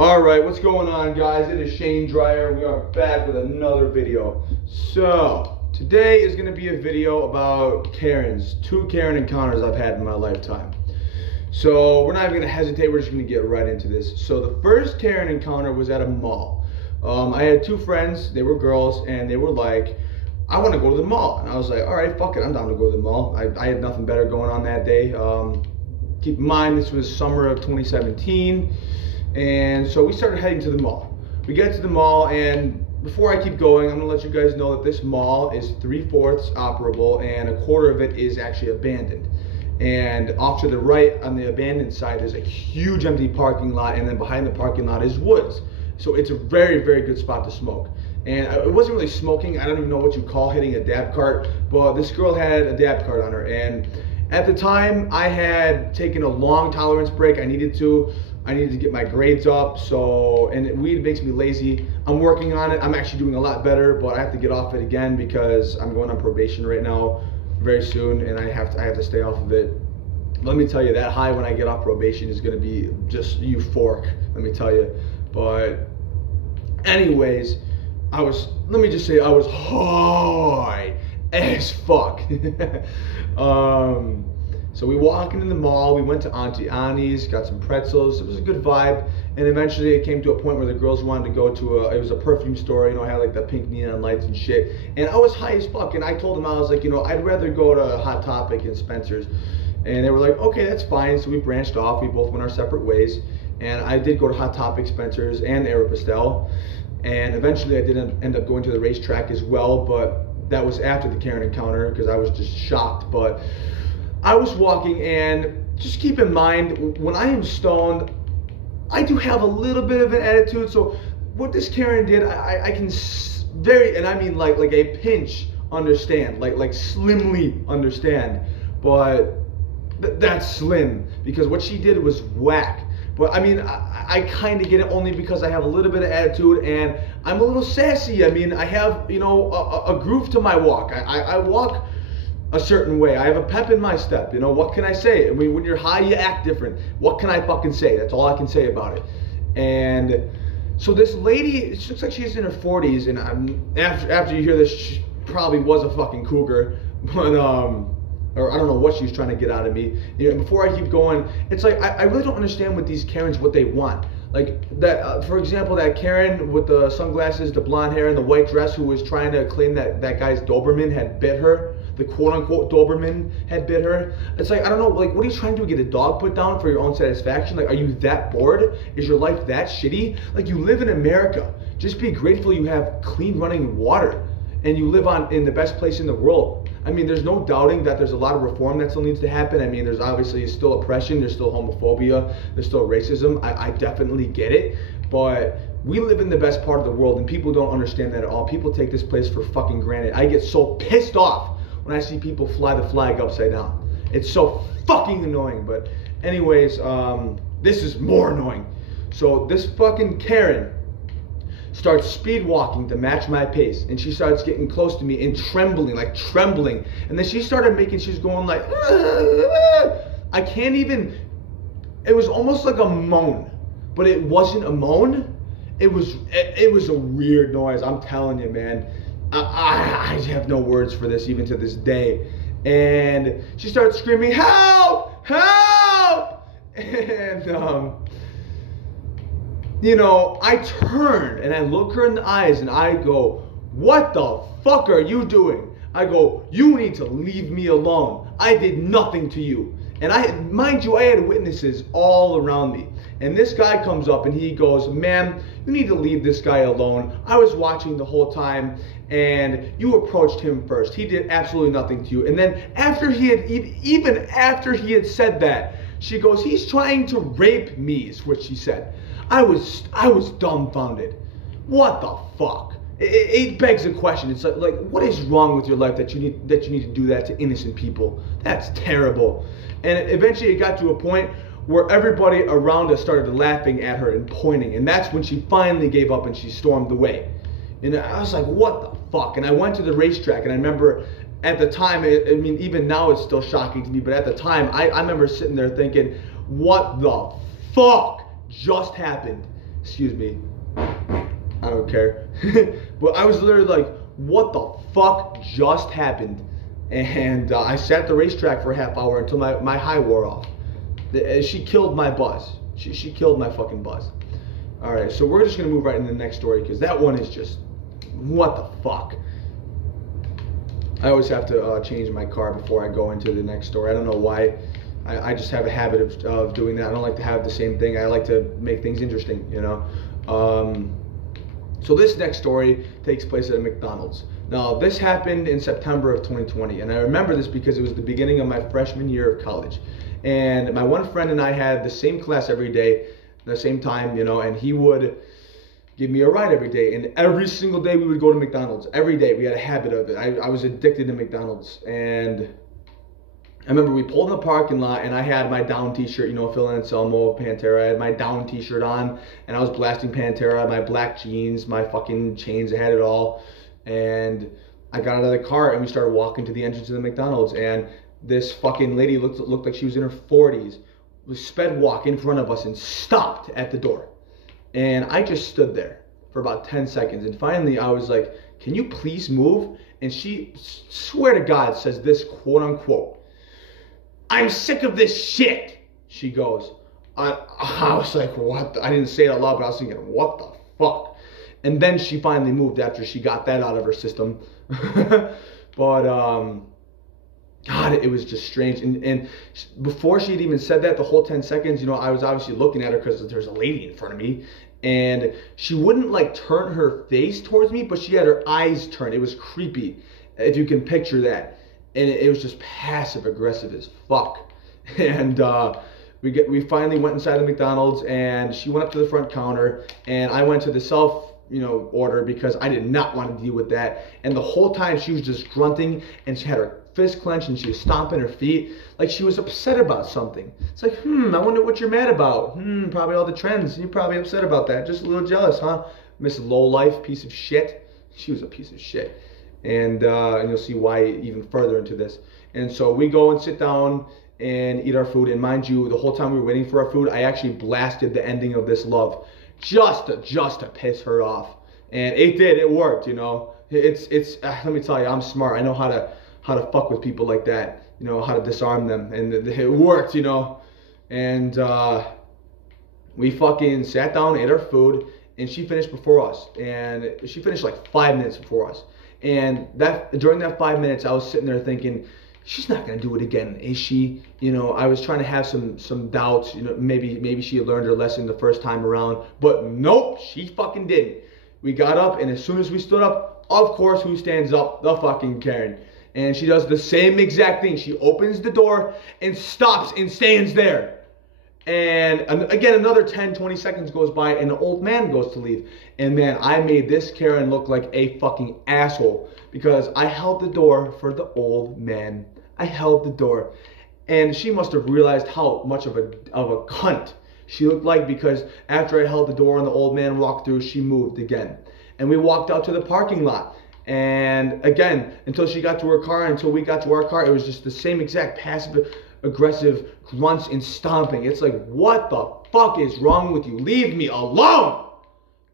Alright, what's going on, guys? It is Shane Dryer. We are back with another video. So, today is going to be a video about Karens. 2 Karen encounters I've had in my lifetime. So, we're not even going to hesitate. We're just going to get right into this. So, the first Karen encounter was at a mall. I had 2 friends. They were girls, and they were like, I want to go to the mall. And I was like, alright, fuck it. I'm down to go to the mall. I had nothing better going on that day. Keep in mind, this was summer of 2017. And so we started heading to the mall. We get to the mall, and before I keep going, I'm gonna let you guys know that this mall is 3/4 operable and 1/4 of it is actually abandoned. And off to the right on the abandoned side, there's a huge empty parking lot, and then behind the parking lot is woods. So it's a very, very good spot to smoke. And it wasn't really smoking. I don't even know what you call hitting a dab cart, but this girl had a dab cart on her. And at the time, I had taken a long tolerance break. I needed to get my grades up, and weed makes me lazy. I'm working on it. I'm actually doing a lot better, but I have to get off it again because I'm going on probation right now very soon, and I have to stay off of it. Let me tell you, that high when I get off probation is going to be just euphoric, let me tell you. But anyways, let me just say I was high as fuck. So we walked into the mall, we went to Auntie Annie's, got some pretzels. It was a good vibe, and eventually it came to a point where the girls wanted to go to it was a perfume store, you know, it had like the pink neon lights and shit, and I was high as fuck, and I told them, I was like, you know, I'd rather go to Hot Topic and Spencer's, and they were like, okay, that's fine. So we branched off, we both went our separate ways, and I did go to Hot Topic, Spencer's, and Aeropostale, and eventually I did end up going to the racetrack as well, but that was after the Karen encounter because I was just shocked. But I was walking, and just keep in mind, when I am stoned, I do have a little bit of an attitude. So what this Karen did, I can and I mean like a pinch understand, like slimly understand, but that's slim, because what she did was whack. But I mean, I kind of get it only because I have a little bit of attitude and I'm a little sassy. I mean, I have, you know, a groove to my walk. I walk a certain way. I have a pep in my step. You know, what can I say? I mean, when you're high, you act different. What can I fucking say? That's all I can say about it. And so this lady, it looks like she's in her 40s, and after you hear this, she probably was a fucking cougar, but or I don't know what she was trying to get out of me. You know, before I keep going, it's like I really don't understand with these Karens what they want. Like that, for example, that Karen with the sunglasses, the blonde hair, and the white dress, who was trying to claim that guy's Doberman had bit her. The quote-unquote Doberman had bit her. It's like, I don't know, like, what are you trying to do? Get a dog put down for your own satisfaction? Like, are you that bored? Is your life that shitty? Like, you live in America. Just be grateful you have clean running water, and you live in the best place in the world. I mean, there's no doubting that there's a lot of reform that still needs to happen. I mean, there's obviously still oppression, there's still homophobia, there's still racism. I definitely get it, but we live in the best part of the world, and people don't understand that at all. People take this place for fucking granted. I get so pissed off when I see people fly the flag upside down. It's so fucking annoying. But anyways, this is more annoying. So this fucking Karen starts speed walking to match my pace, and she starts getting close to me and trembling, and then she started she's going like, I can't even, it was almost like a moan, but it wasn't a moan. It was a weird noise, I'm telling you, man. I have no words for this even to this day. And she starts screaming, help, help! And you know, I turn and I look her in the eyes and I go, what the fuck are you doing? I go, you need to leave me alone. I did nothing to you. And mind you, I had witnesses all around me. And this guy comes up and he goes, ma'am, you need to leave this guy alone. I was watching the whole time, and you approached him first. He did absolutely nothing to you. And then even after he had said that, she goes, he's trying to rape me, is what she said. I was dumbfounded. What the fuck? It begs a question. It's like what is wrong with your life that you need to do that to innocent people? That's terrible. And eventually it got to a point where everybody around us started laughing at her and pointing, and that's when she finally gave up and she stormed away. And I was like, what the fuck? And I went to the racetrack, and I remember at the time, I mean, even now it's still shocking to me, but at the time, I remember sitting there thinking, what the fuck just happened? Excuse me. I don't care. But I was literally like, what the fuck just happened? And I sat at the racetrack for a half hour until my high wore off. She killed my buzz. She killed my fucking buzz. All right, so we're just gonna move right into the next story because that one is just, what the fuck? I always have to change my car before I go into the next story. I don't know why. I just have a habit of doing that. I don't like to have the same thing. I like to make things interesting, you know. So this next story takes place at a McDonald's. Now, this happened in September of 2020, and I remember this because it was the beginning of my freshman year of college. And my one friend and I had the same class every day, the same time, you know, and he would give me a ride every day. And every single day we would go to McDonald's. Every day we had a habit of it. I was addicted to McDonald's. And I remember we pulled in the parking lot and I had my Down t-shirt, you know, Phil Anselmo, Pantera. I had my Down t-shirt on and I was blasting Pantera, my black jeans, my fucking chains, I had it all. And I got out of the car and we started walking to the entrance of the McDonald's, and this fucking lady looked like she was in her 40s, was sped walk in front of us and stopped at the door. And I just stood there for about 10 seconds. And finally I was like, can you please move? And she, swear to God, says this, quote unquote, I'm sick of this shit. She goes, I was like, what? I didn't say it out loud, but I was thinking, what the fuck? And then she finally moved after she got that out of her system. But, God, it was just strange. And before she had even said that, the whole 10 seconds, you know, I was obviously looking at her because there's a lady in front of me. And she wouldn't like turn her face towards me, but she had her eyes turned. It was creepy, if you can picture that. And it was just passive aggressive as fuck. And we finally went inside the McDonald's, and she went up to the front counter, and I went to the self, you know, order because I did not want to deal with that. And the whole time she was just grunting, and she had her fist clenched, and she was stomping her feet like she was upset about something. It's like, I wonder what you're mad about. Probably all the trends. You're probably upset about that. Just a little jealous, huh? Miss Lowlife, piece of shit. She was a piece of shit. And you'll see why even further into this. And so we go and sit down and eat our food. And mind you, the whole time we were waiting for our food, I actually blasted the ending of This Love just to piss her off. And it did. It worked, you know. It's let me tell you, I'm smart. I know how to fuck with people like that, you know, how to disarm them. And it worked, you know. And we fucking sat down, ate our food, and she finished before us. And she finished like 5 minutes before us. And during that 5 minutes, I was sitting there thinking, she's not gonna do it again, is she? You know, I was trying to have some doubts. You know, maybe she had learned her lesson the first time around, but nope, she fucking didn't. We got up, and as soon as we stood up, of course, who stands up? The fucking Karen. And she does the same exact thing. She opens the door and stops and stands there. And again, another 10, 20 seconds goes by, and the old man goes to leave. And man, I made this Karen look like a fucking asshole because I held the door for the old man. I held the door. And she must have realized how much of a cunt she looked like, because after I held the door and the old man walked through, she moved again. And we walked out to the parking lot. And again, until she got to her car, until we got to our car, it was just the same exact passive-aggressive grunts and stomping. It's like, what the fuck is wrong with you? Leave me alone!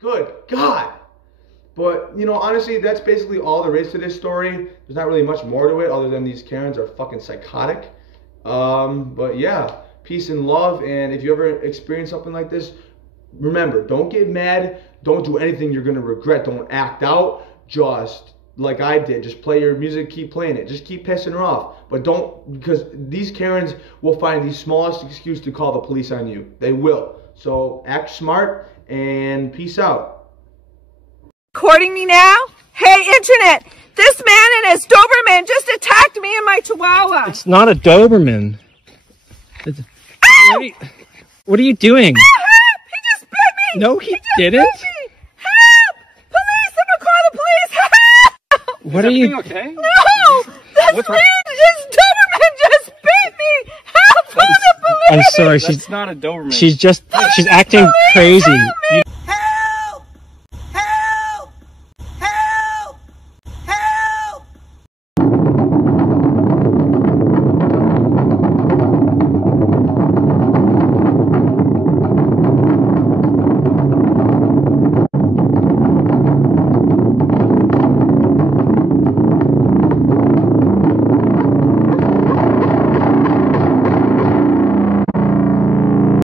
Good God. But, you know, honestly, that's basically all there is to this story. There's not really much more to it other than these Karens are fucking psychotic. But yeah, peace and love. And if you ever experience something like this, remember, don't get mad. Don't do anything you're going to regret. Don't act out. Just like I did, just play your music, keep playing it, just keep pissing her off. But don't, because these Karens will find the smallest excuse to call the police on you. They will. So act smart and peace out. Recording me now? Hey, internet! This man and his Doberman just attacked me and my Chihuahua. It's not a Doberman. What are you doing? No, help! He just bit me! No, he didn't. What are you? Okay? No! This man, his Doberman just bit me! Help! Call the police! I'm sorry, That's not a Doberman. She's acting crazy.